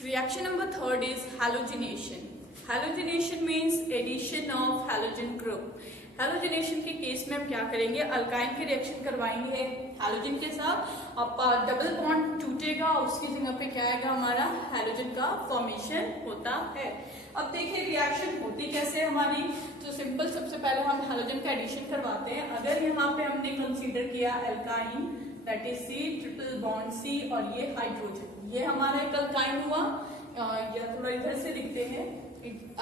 Reaction number third is halogenation. Halogenation means addition of halogen group. Halogenation के case में हम क्या करेंगे, अल्काइन के रिएक्शन करवाएंगे हैलोजन के साथ, अब डबल बॉन्ड टूटेगा, उसकी जगह पे क्या आएगा, हमारा हैलोजन का फॉर्मेशन होता है। अब देखिए रिएक्शन होती कैसे हमारी, तो सिंपल, सबसे पहले हम हैलोजन का एडिशन करवाते हैं। अगर यहाँ पे हमने कंसीडर किया alkyne, that is C triple bond C, और ये हाइड्रोजन, ये हमारा एक अल्काइन हुआ, या थोड़ा इधर से लिखते हैं,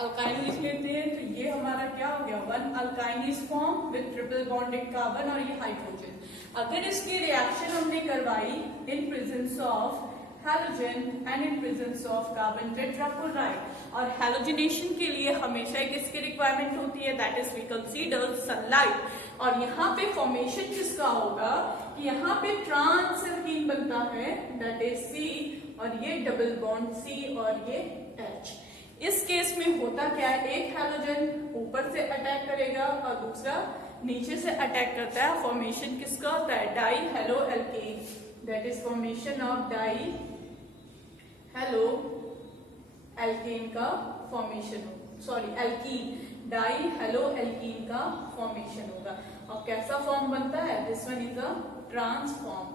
अल्काइन लिख लेते हैं, तो ये हमारा क्या हो गया, one alkyne is form with triple bonded carbon, और ये हाइड्रोजन। अगर इसकी रिएक्शन हमने करवाई in presence of halogen and in presence of carbon tetrachloride, और हैलोजिनेशन के लिए हमेशा किसकी रिक्वायरमेंट होती है, that is we consider sunlight. और यहाँ पे फॉर्मेशन किसका होगा कि यहाँ पे ट्रांस एल्कीन बनता है, दैट इज सी, और ये डबल बॉन्ड सी और ये एच। इस केस में होता क्या है, एक हैलोजन ऊपर से अटैक करेगा और दूसरा नीचे से अटैक करता है, फॉर्मेशन किसका होता है, di halo alkane, that is formation of di halo alkane का formation, sorry alkene, di halo alkene का फॉर्मेशन होगा। और कैसा फॉर्म बनता है, this one is a transform,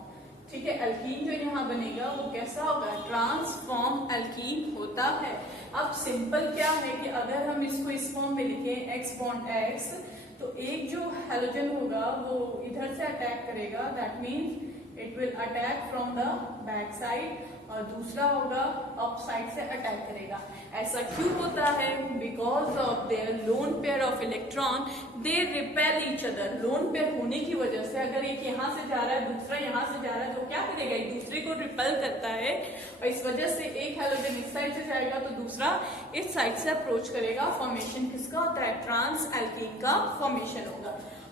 ठीक है। एल्कीन जो यहाँ बनेगा वो कैसा होगा, ट्रांसफॉर्म एल्कीन होता है। अब सिंपल क्या है कि अगर हम इसको इस फॉर्म में लिखें एक्स बॉन्ड एक्स, तो एक जो हैलोजन होगा वो इधर से अटैक करेगा, that means it will attack from the back side, और दूसरा होगा अप साइड से अटैक करेगा। ऐसा क्यों होता है, because of their lone pair of electron, they repel each other. Lone pair होने की वजह से अगर एक यहाँ से जा रहा है दूसरा यहाँ से जा रहा है, तो क्या करेगा, एक दूसरे को रिपेल करता है, और इस वजह से एक हैलोजन इस साइड से जाएगा तो दूसरा इस साइड से अप्रोच करेगा। फॉर्मेशन किसका होता है, ट्रांस एल्कीन का फॉर्मेशन होगा।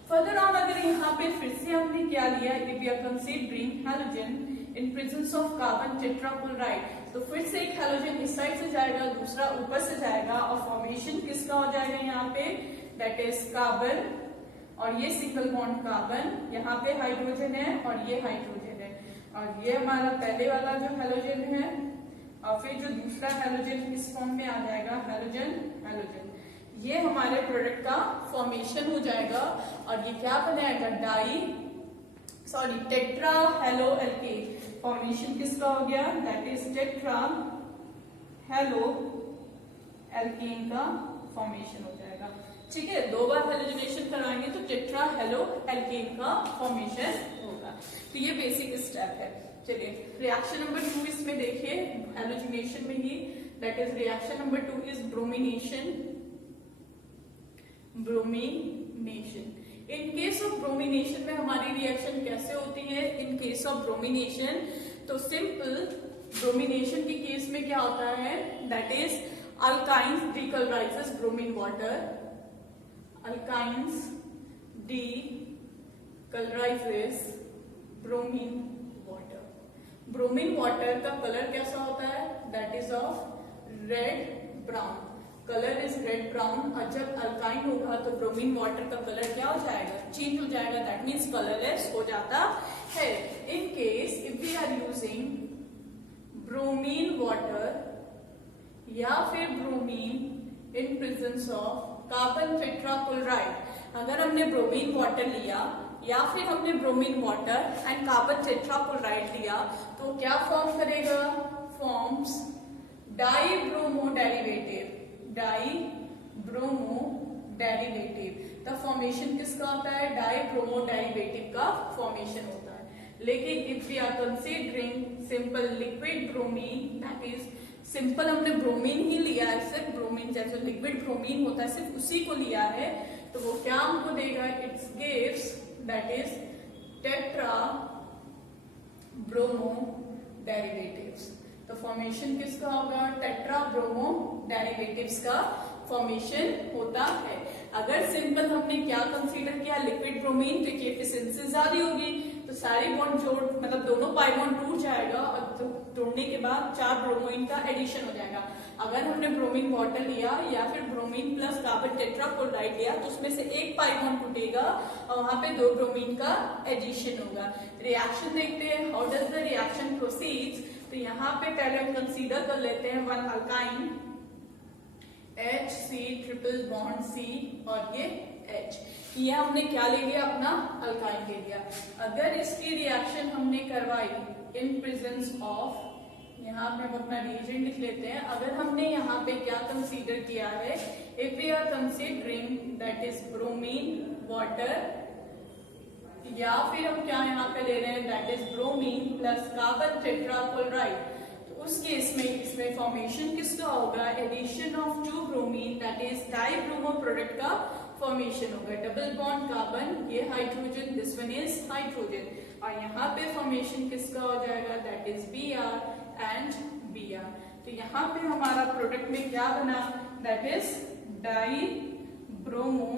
फर्दर ऑन अगर यहाँ पे फिर से हमने क्या लिया, if we are considering halogen in presence of carbon tetrachloride, तो फिर से एक हैलोजन इस साइड से जाएगा, दूसरा ऊपर से जाएगा, और फॉर्मेशन किसका हो जाएगा यहाँ पे, दैट इज कार्बन, और ये सिंगल बॉन्ड कार्बन, यहाँ पे हाइड्रोजन है और ये हाइड्रोजन है, और ये हमारा पहले वाला जो हैलोजन है, और फिर जो दूसरा हैलोजन इस फॉर्म में आ जाएगा, हैलोजन हैलोजन, ये हमारे प्रोडक्ट का फॉर्मेशन हो जाएगा। और ये क्या बनाएगा, टेट्रा हेलो एल्केन, फॉर्मेशन किसका हो गया, that is tetra hello alkane का फॉर्मेशन हो जाएगा, ठीक है। दो बार हैलोजिनेशन कराएंगे तो टेट्रा हेलो एल्केन का फॉर्मेशन होगा। तो ये बेसिक स्टेप है। चलिए रिएक्शन नंबर 2 इसमें देखिए, हैलोजिनेशन में ही, that is reaction number 2 is bromination. Bromination, in case of bromination में हमारी रिएक्शन कैसे होती है, इन केस ऑफ ब्रोमिनेशन, तो सिंपल ब्रोमिनेशन के केस में क्या होता है, that is alkynes decolourises bromine water, alkynes decolourises bromine water. Bromine water का कलर कैसा होता है, that is of red brown, colour is red brown, और जब अल्काइन होगा तो ब्रोमीन वाटर का कलर क्या हो जाएगा, चेंज हो जाएगा, दैट मीन्स कलरलेस हो जाता है। In case if we are using bromine water या फिर bromine in presence of carbon tetrachloride, अगर हमने ब्रोमीन वाटर लिया या फिर हमने bromine water and carbon tetrachloride लिया, तो क्या फॉर्म करेगा, forms dibromo derivative, dibromo derivative. The formation किसका होता है, डाइब्रोमो डेरिवेटिव का फॉर्मेशन होता है। लेकिन if we are considering simple liquid bromine, that is simple हमने ब्रोमीन ही लिया है, सिर्फ ब्रोमीन जैसे लिक्विड ब्रोमीन होता है सिर्फ उसी को लिया है, तो वो क्या हमको देगा, it's gives that is tetra bromo derivatives. तो फॉर्मेशन किसका होगा, टेट्रा ब्रोमो डेरिवेटिव्स का फॉर्मेशन होता है। अगर सिंपल हमने क्या कंसीडर किया, लिक्विड ब्रोमीन, तो एफिशिएंसी ज्यादा होगी, तो सारे बॉन्ड जोड़, मतलब दोनों पाई बॉन्ड टूट जाएगा, और तो तोड़ने के बाद 4 ब्रोमोइन का एडिशन हो जाएगा। अगर हमने ब्रोमीन वाटर लिया या फिर ब्रोमीन प्लस कार्बन टेट्राक्लोराइड लिया, तो उसमें से एक पाई बॉन्ड टूटेगा और वहां पे 2 ब्रोमीन का एडिशन होगा। रिएक्शन देखते हैं, how does the reaction proceeds. तो यहाँ पे पहले हम कंसीडर कर लेते हैं one alkyne HC triple bond C और ये H, ये हमने क्या ले लिया, अपना अल्काइन ले लिया। अगर इसकी रिएक्शन हमने करवाई इन प्रेजेंस ऑफ, यहाँ पे हम अपना रिएजेंट लिख लेते हैं। अगर हमने यहाँ पे क्या कंसीडर किया है, if we are considering that is bromine water, या फिर हम क्या यहाँ पे ले रहे हैं, that is bromine plus carbon tetrachloride, तो उस केस में इसमें फॉर्मेशन किसका होगा, addition of two bromine that is dibromo product का फॉर्मेशन होगा। डबल बॉन्ड कार्बन, ये hydrogen, this one is hydrogen, और यहाँ पे फॉर्मेशन किसका हो जाएगा, that is Br and Br। तो यहाँ पे हमारा प्रोडक्ट में क्या बना, दैट इज डाइब्रोमो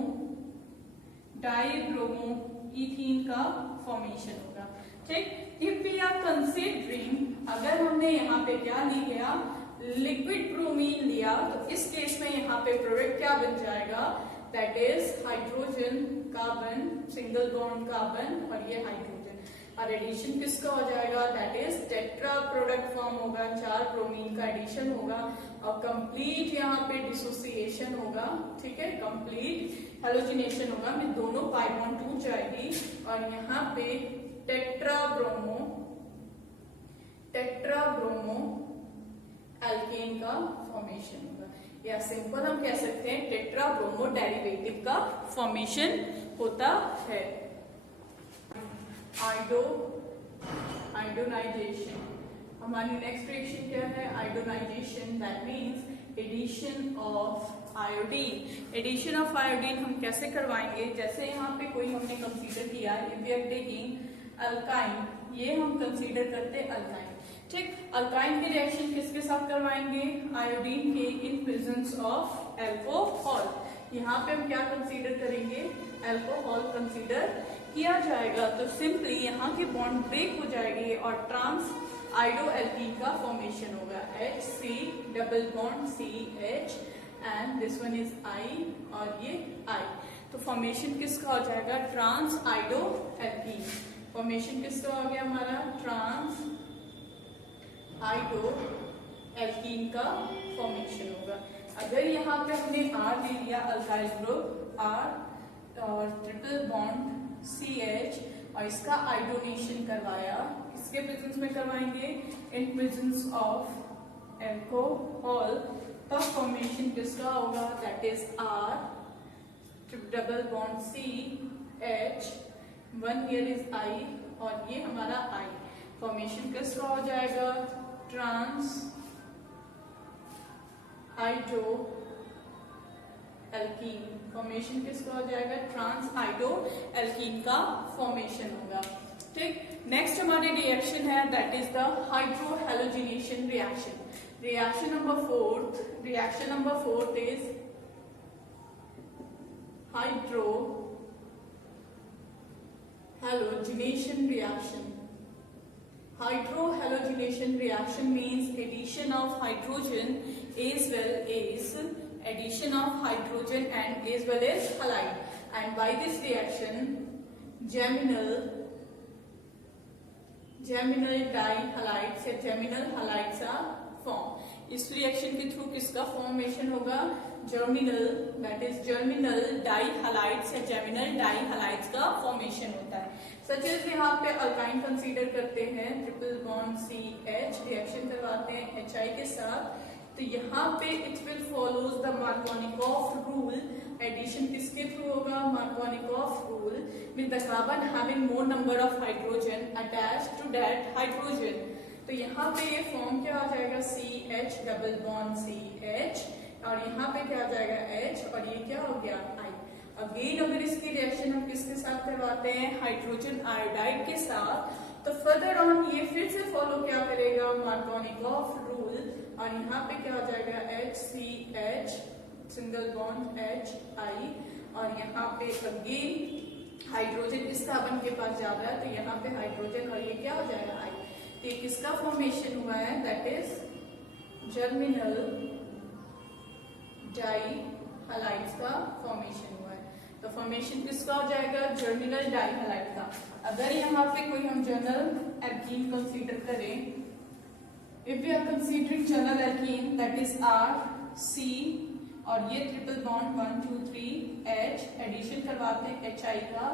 इथीन का फॉर्मेशन होगा। ठीक, इफ वी आर कंसीडरिंग, अगर हमने यहाँ पे क्या लिया, लिक्विड ब्रोमीन लिया, तो इस केस में यहाँ पे प्रोडक्ट क्या बन जाएगा, that is hydrogen carbon single bond carbon, और ये हाइड्रोजन, और एडिशन किसका हो जाएगा, that is tetra product form होगा, 4 ब्रोमीन का एडिशन होगा, और कंप्लीट यहाँ पे डिसोसिएशन होगा। ठीक है, कंप्लीट हेलोजिनेशन होगा, में दोनों पाई बॉन्ड टूट जाएगी, और यहाँ पे टेट्रा ब्रोमो एल्केन का फॉर्मेशन होगा, या सिंपल हम कह सकते हैं टेट्रा ब्रोमो डेरिवेटिव का फॉर्मेशन होता है। आयोडोनाइजेशन, हमारी नेक्स्ट रिएक्शन क्या है, iodonization, that means addition of iodine. Addition of iodine हम कैसे करवाएंगे, जैसे यहाँ पे कोई हमने कंसीडर किया, if we are taking alkyne, ये हम कंसीडर करते हैं अल्काइन। ठीक, अल्काइन की रिएक्शन किसके साथ करवाएंगे, आयोडीन के इन प्रेजेंस ऑफ एल्कोहल। यहाँ पे हम क्या कंसीडर करेंगे, एल्कोहल कंसीडर किया जाएगा, तो सिंपली यहाँ के बॉन्ड ब्रेक हो जाएंगे और ट्रांस आइडो एल्कीन का फॉर्मेशन होगा, HC double bond CH and this one is I और ये I, तो फॉर्मेशन किसका हो जाएगा, ट्रांस आइडो एल्कीन। फॉर्मेशन किसका हो गया हमारा, ट्रांस आइडो एल्कीन का फॉर्मेशन होगा। अगर यहाँ पे हमने R ले लिया, अल्काइल ग्रुप R और ट्रिपल बॉन्ड CH, और इसका आयोडोनेशन करवाया, किसके प्रेजेंस में करवाएंगे, इन प्रेजेंस ऑफ एल्कोहल, तब फॉर्मेशन किसका होगा, that is R double bond CH, one here is I, और ये हमारा I, फॉर्मेशन किसका हो जाएगा, ट्रांस आइडो एल्कीन। फॉर्मेशन किसका हो जाएगा, ट्रांस आइडो एल्कीन का फॉर्मेशन होगा। ठीक, नेक्स्ट हमारी रिएक्शन है, that is the hydrohalogenation reaction. Reaction number fourth is hydrohalogenation reaction. Hydrohalogenation reaction means addition of hydrogen as well as addition of hydrogen and as well as halide, and by this reaction geminal dihalides या geminal halides are formed। इस reaction के थ्रू किसका formation होगा, germinal, that is germinal डाइहलाइड्स या geminal डाइहलाइड्स का formation होता है। सच एज यहाँ पे अल्काइन कंसीडर करते हैं, ट्रिपल बॉन्ड CH, रिएक्शन करवाते हैं HI के साथ, तो यहाँ पे it will follows the Markovnikov rule. Addition किसके थ्रू होगा, Markovnikov rule, with the carbon having more number of hydrogen attached to that hydrogen. तो यहाँ पे ये फॉर्म क्या हो जाएगा, CH डबल बॉन्ड CH, और यहाँ पे क्या हो जाएगा H, और ये क्या हो गया I। अगेन अगर इसकी रिएक्शन हम किसके साथ करवाते हैं, हाइड्रोजन आयोडाइड के साथ, तो फर्दर ऑन ये फिर से फॉलो क्या करेगा, मार्कोनिकॉफ रूल, और यहाँ पे क्या हो जाएगा HCH सिंगल बॉन्ड HI, और यहाँ पे अगेन हाइड्रोजन इस कार्बन के पास जा रहा है, तो यहाँ पे हाइड्रोजन, और ये क्या हो जाएगा I। तो ये किसका फॉर्मेशन हुआ है, दैट इज जर्मिनल डाइहलाइड्स का फॉर्मेशन हुआ है। तो फॉर्मेशन किसका हो जाएगा, जर्मिनल डाइहलाइड का। अगर यहाँ पे कोई हम जर्नल एल्कीन कंसीडर करें, if we are considering general alkene that is R C और ये ट्रिपल बॉन्ड 1 2 3 H, एडिशन करवाते हैं HI का,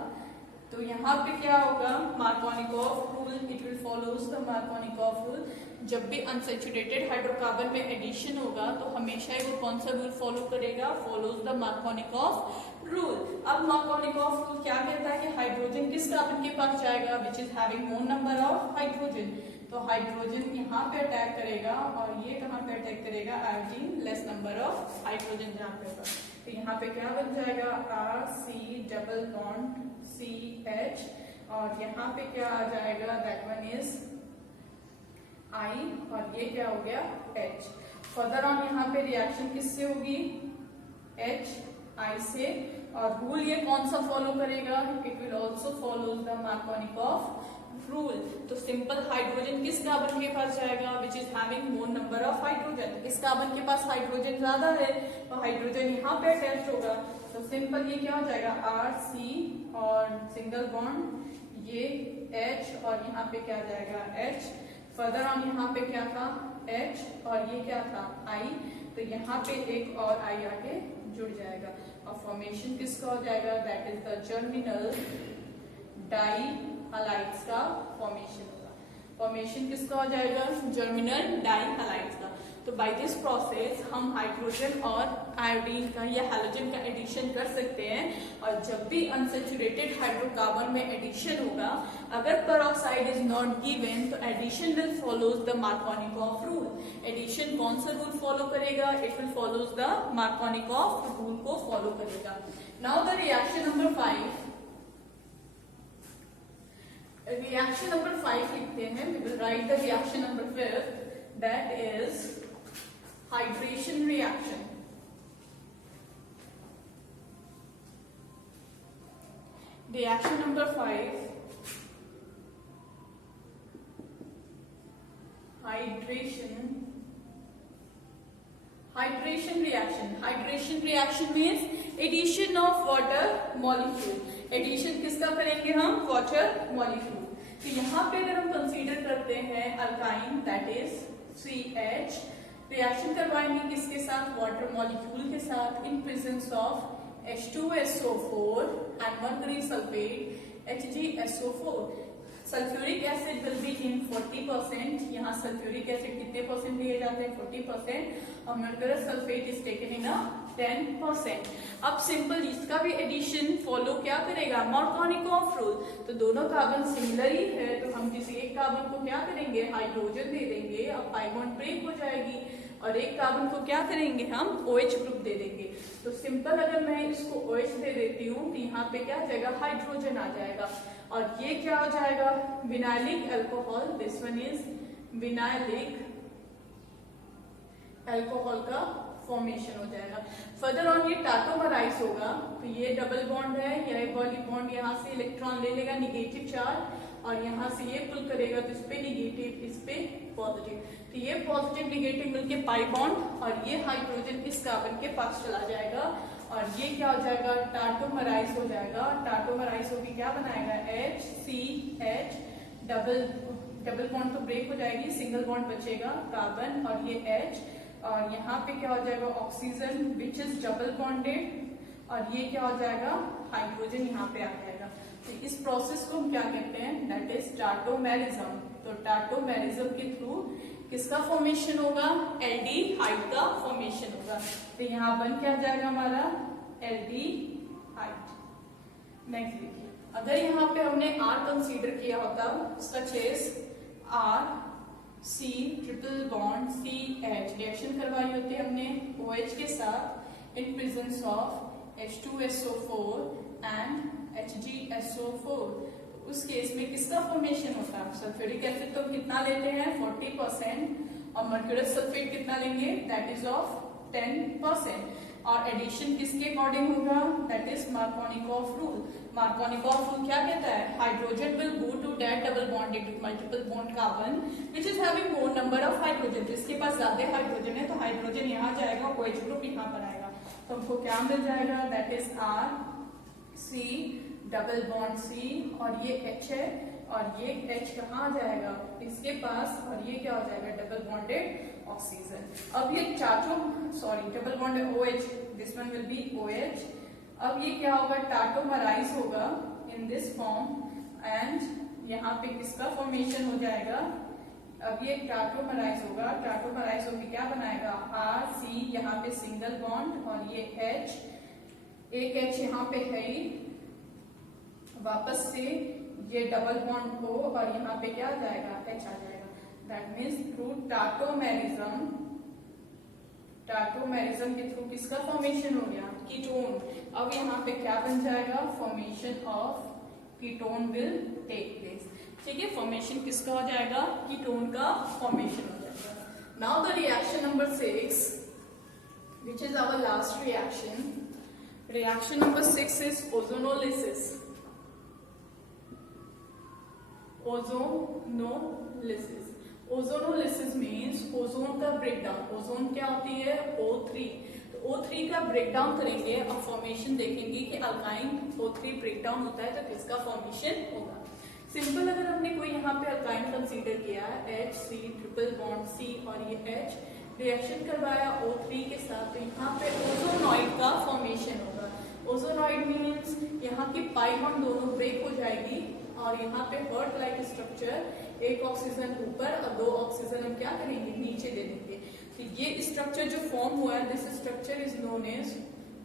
तो यहाँ पे क्या होगा, Markovnikov rule, it will follows the Markovnikov rule. जब भी अनसैचुरेटेड हाइड्रोकार्बन में एडिशन होगा तो हमेशा ही वो कौन सा रूल फॉलो करेगा, फॉलोज द मार्कोनिकॉफ रूल। अब मार्कोनिकॉफ रूल क्या कहता है कि हाइड्रोजन किस कार्बन के पास जाएगा, which is having more number of hydrogen, तो हाइड्रोजन यहाँ पे अटैक करेगा और ये कहाँ पे अटैक करेगा, iodine, less number of hydrogen जहाँ पे होगा, तो यहाँ पे क्या बन जाएगा, RC डबल बॉन्ड CH और यहाँ पे क्या आ जाएगा, दैट वन इज I और ये क्या हो गया H। फर्दर ऑन यहाँ पे रिएक्शन किससे होगी, H I से, और रूल ये कौन सा फॉलो करेगा, it will also follow the Markovnikov rule. तो सिंपल हाइड्रोजन किस कार्बन के पास जाएगा, which is having more number of hydrogen, इस कार्बन के पास हाइड्रोजन ज्यादा है तो हाइड्रोजन यहाँ पे अटैच होगा, तो सिंपल ये क्या हो जाएगा, RC और सिंगल बॉन्ड ये H और यहाँ पे क्या जाएगा H। फर्दर ऑन यहाँ पे क्या था H और ये क्या था I, तो यहाँ पे एक और I आके जुड़ जाएगा और फॉर्मेशन किसका हो जाएगा, that is the geminal dihalides का फॉर्मेशन होगा। फॉर्मेशन किसका हो जाएगा, जर्मिनल डाई हलाइड्स का। तो बाय दिस प्रोसेस हम हाइड्रोजन और आयोडीन का या हैलोजन का एडिशन कर सकते हैं, और जब भी अनसैचुरेटेड हाइड्रोकार्बन में एडिशन होगा, अगर पेरोक्साइड इज नॉट गिवन तो addition will follows the Markovnikov rule. Addition कौन सा रूल फॉलो करेगा, it will follows the Markovnikov rule को फॉलो करेगा। Now the reaction number 5, reaction number 5 लिखते हैं, we will write the reaction number 5, that is hydration reaction। Reaction number 5, hydration reaction। Hydration reaction means addition of water molecule। Addition किसका करेंगे हम, water molecule. तो यहाँ पे अगर हम कंसीडर करते हैं alkyne that is CH, reaction करवाएंगे किसके साथ, वाटर मॉलिक्यूल के साथ, इन presence of H2SO4 and mercury sulphate HgSO4। Sulphuric acid will be in 40%, यहाँ सल्फ्यूरिक एसिड कितने परसेंट लिए जाते हैं, 40%, और मर्करस सल्फेट इज टेकन इन 10%। अब सिंपल इसका भी एडिशन फॉलो क्या करेगा, मार्कोनिकॉफ रूल। तो दोनों कार्बन सिमिलर ही है, तो हम किसी एक कार्बन को क्या करेंगे, हाइड्रोजन दे देंगे, अब पाई बॉन्ड ब्रेक हो जाएगी, और एक कार्बन को क्या करेंगे हम, OH ग्रुप दे देंगे। तो सिंपल अगर मैं इसको OH दे देती हूँ तो यहाँ पे क्या आ जाएगा, हाइड्रोजन आ जाएगा, और ये क्या हो जाएगा, vinylic alcohol, this one is vinylic alcohol का फॉर्मेशन हो जाएगा। फर्दर ऑन ये टाटोमराइज होगा, तो ये डबल बॉन्ड है, यह वाली बॉन्ड यहाँ से इलेक्ट्रॉन ले लेगा निगेटिव चार्ज, और यहाँ से ये पुल करेगा तो इस पे निगेटिव, इस पे पॉजिटिव, तो ये पॉजिटिव निगेटिव मिलके पाई बॉन्ड, और ये हाइड्रोजन इस कार्बन के पास चला जाएगा, और ये क्या हो जाएगा, टाटोमराइज हो जाएगा। टाटोमराइज होगी क्या बनाएगा, HCH, डबल बॉन्ड तो ब्रेक हो जाएगी, सिंगल बॉन्ड बचेगा, कार्बन और ये H, और यहाँ पे क्या हो जाएगा, oxygen which is double bonded, और ये क्या हो जाएगा, हाइड्रोजन यहाँ पे आ जाएगा। तो इस प्रोसेस को हम क्या कहते हैं, दैट इज टाटोमेरिज्म। तो टाटोमेरिज्म के थ्रू किसका फॉर्मेशन होगा, एल्डिहाइड का फॉर्मेशन होगा। तो यहाँ बन क्या जाएगा हमारा, एल्डिहाइड। नेक्स्ट देखिए, अगर यहाँ पे हमने R कंसीडर किया होता, such as RC triple bond CH, reaction करवाई होती हमने OH के साथ इन presence of H2SO4 and HgSO4, उस केस में किसका फॉर्मेशन होता है, सल्फ्यूरिक एसिड तो कितना लेते हैं 40%, और मर्क्यूरस सल्फेट कितना लेंगे, दैट इज ऑफ 10%, और एडिशन किसके अकॉर्डिंग होगा, that is Markovnikov rule. Markovnikov rule क्या कहता है, hydrogen will go to that double bonded with multiple bond carbon which is having more number of hydrogen, जिसके पास ज्यादा हाइड्रोजन है तो हाइड्रोजन यहाँ जाएगा, OH ग्रुप यहाँ पर आएगा, तो हमको क्या मिल जाएगा, that is RC double bond C, और ये H है, और ये H कहाँ आ जाएगा, इसके पास, और ये क्या हो जाएगा, डबल बॉन्डेड ऑक्सीजन। अब ये double bonded OH, this one will be OH। अब ये क्या होगा, टाटोमराइज होगा इन दिस फॉर्म एंड यहाँ पे किसका फॉर्मेशन हो जाएगा, अब ये टाटोमराइज होगा, टाटोमराइज होकर क्या बनाएगा RC, यहाँ पे सिंगल बॉन्ड और ये H, एक H यहाँ पे है ही, वापस से ये डबल बॉन्ड O और यहाँ पे क्या आ जाएगा H आ जाएगा। दैट मीन्स थ्रू टाटोमेरिज्म के थ्रू किसका फॉर्मेशन हो गया, कीटोन। अब यहाँ पे क्या बन जाएगा, formation of ketone will take place. ठीक है, फॉर्मेशन किसका हो जाएगा, कीटोन का फॉर्मेशन हो जाएगा। Now the reaction number 6 which is our last reaction. Reaction number 6 is ozonolysis. Ozonolysis means ozone का ब्रेकडाउन। ओजोन क्या होती है, O3। तो O3 का ब्रेकडाउन करेंगे और फॉर्मेशन देखेंगे कि अल्काइन O3 ब्रेकडाउन होता है तो किसका फॉर्मेशन होगा। सिंपल, अगर हमने कोई यहाँ पे अल्काइन कंसीडर किया HC ट्रिपल बॉन्ड C और ये H, रिएक्शन करवाया O3 के साथ, तो यहाँ पे ओजोनॉइड का फॉर्मेशन होगा। ओजोनॉइड मीन्स यहाँ की पाई बॉन्ड दोनों ब्रेक हो जाएगी और यहाँ पे हर्ट लाइक स्ट्रक्चर, एक ऑक्सीजन ऊपर और 2 ऑक्सीजन हम क्या करेंगे नीचे दे देंगे। तो ये स्ट्रक्चर जो फॉर्म हुआ है, this structure is known as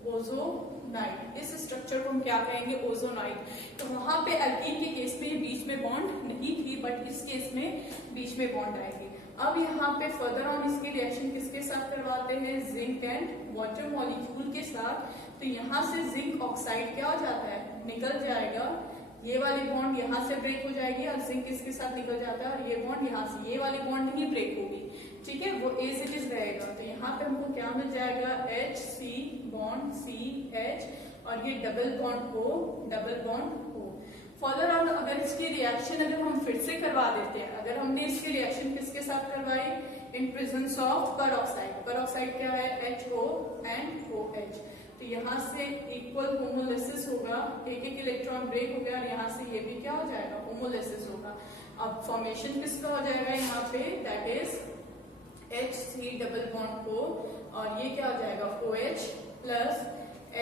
ozonide. इस स्ट्रक्चर को हम क्या कहेंगे, ओजोनाइड। तो वहां पे एल्कीन के केस में बीच में बॉन्ड नहीं थी, बट इस केस में बीच में बॉन्ड आएगी। अब यहाँ पे फर्दर ऑन इसकी रिएक्शन किसके साथ करवाते हैं, जिंक एंड वाटर मॉलिक्यूल के साथ। तो यहाँ से जिंक ऑक्साइड क्या हो जाता है, निकल जाएगा। ये वाली बॉन्ड यहाँ से ब्रेक हो जाएगी और जिंक इसके साथ निकल जाता है और ये बॉन्ड यहाँ से, ये वाली बॉन्ड नहीं ब्रेक होगी। ठीक है, वो एज इट इज रहेगा। तो यहाँ पे हमको क्या मिल जाएगा, HC बॉन्ड CH और ये double bond O। Further on अगर इसकी रिएक्शन अगर हम फिर से करवा देते हैं, अगर हमने इसकी रिएक्शन किसके साथ करवाई, in presence of peroxide. Peroxide क्या है, HO एंड OH। तो यहाँ से इक्वल होमोलिसिस होगा, एक इलेक्ट्रॉन ब्रेक हो गया और यहाँ से ये भी क्या हो जाएगा, होमोलिसिस होगा। अब फॉर्मेशन किसका हो जाएगा यहाँ पे, that is HC double bond O और ये क्या हो जाएगा OH plus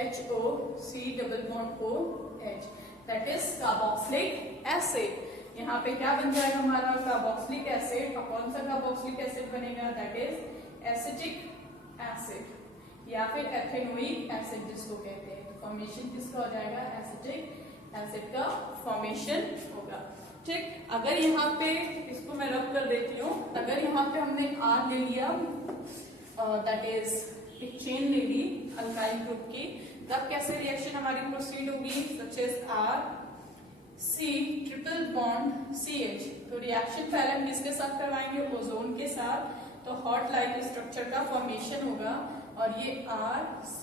HOC double bond OH, that is carboxylic acid. यहाँ पे क्या बन जाएगा हमारा, कार्बोक्सिलिक एसिड। और कौन सा कार्बोक्सिलिक एसिड बनेगा, दैट इज एसिटिक एसिड या फिर एथेनोइक एसिड जिसको कहते हैं। तो फॉर्मेशन किसका हो जाएगा, एसिटिक एसिड का फॉर्मेशन होगा। ठीक, अगर यहाँ पे इसको मैं रब कर देती हूँ, अगर यहाँ पे हमने R ले लिया, दैट इज एक चेन ले ली अल्काइल ग्रुप की, तब कैसे रिएक्शन हमारी प्रोसीड होगी, such as RC triple bond CH। तो रिएक्शन पहले हम किसके साथ करवाएंगे, ओजोन के साथ। तो हॉट लाइक स्ट्रक्चर का फॉर्मेशन होगा और ये RC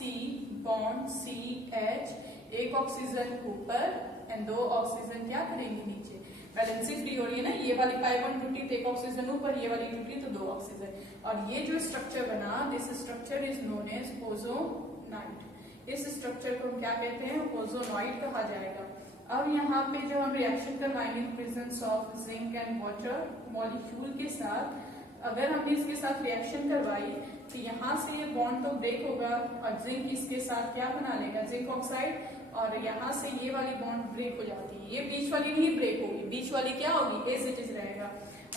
बॉन्ड CH, एक ऑक्सीजन ऊपर एंड 2 ऑक्सीजन क्या करेंगे नीचे। वैलेंसी फ्री हो रही है ना, ये वाली पाई बॉन्ड टूटी तो एक ऑक्सीजन ऊपर, ये वाली टूटी तो 2 ऑक्सीजन। और ये जो स्ट्रक्चर बना, this structure is known as ozonide. इस स्ट्रक्चर को हम क्या कहते हैं, ओजोनॉइड कहा जाएगा। अब यहाँ पे जो हम रिएक्शन करवाएंगे presence of zinc and water molecule के साथ, अगर हमने इसके साथ रिएक्शन करवाई तो यहाँ से ये बॉन्ड तो ब्रेक होगा और जिंक इसके साथ क्या बना लेगा, जिंक ऑक्साइड, और यहाँ से ये वाली बॉन्ड ब्रेक हो जाती है। ये बीच वाली नहीं ब्रेक होगी, बीच वाली क्या होगी, एज इट इज रहेगा।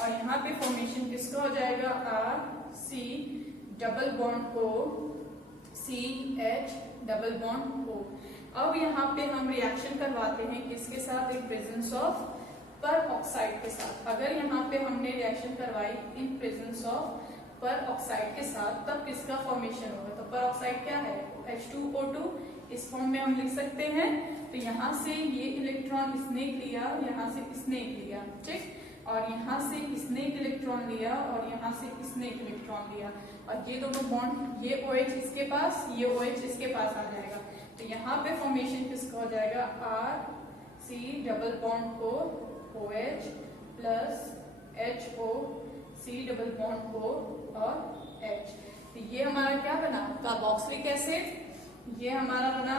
और यहाँ पे फॉर्मेशन किसका हो जाएगा, RC double bond O CH double bond O। अब यहाँ पे हम रिएक्शन करवाते हैं किसके साथ, इन प्रेजेंस ऑफ पर ऑक्साइड के साथ। अगर यहाँ पे हमने रिएक्शन करवाई इन प्रेजेंस ऑफ पर ऑक्साइड के साथ, तब किसका फॉर्मेशन होगा। तो पर ऑक्साइड क्या है, H2O2, इस फॉर्म में हम लिख सकते हैं। तो यहाँ से ये इलेक्ट्रॉन इसने लिया, यहाँ से इसने लिया, ठीक, और यहाँ से इसने एक इलेक्ट्रॉन लिया और यहाँ से इसने एक इलेक्ट्रॉन लिया, और ये दोनों बॉन्ड, ये OH इसके पास, ये OH इसके पास आ जाएगा। तो यहाँ पे फॉर्मेशन किसका हो जाएगा, RC double bond O OH plus HOC double bond O और H। तो ये हमारा क्या बना, कार्बोक्सिलिक एसिड। ये हमारा बना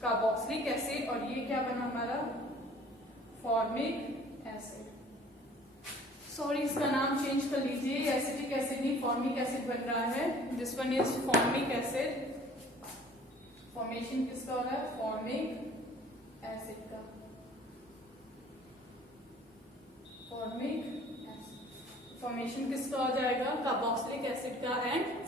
कार्बोक्सिलिक एसिड, और ये क्या बना हमारा फॉर्मिक एसिड। सॉरी, इसका नाम चेंज कर लीजिए, एसिटिक एसिड नहीं फॉर्मिक एसिड बन रहा है। This one is formic acid. Formation किसका हो रहा है? फॉर्मिक एसिड का। फॉर्मिक एसिड फॉर्मेशन किसका हो जाएगा? कार्बोक्सिलिक एसिड का एंड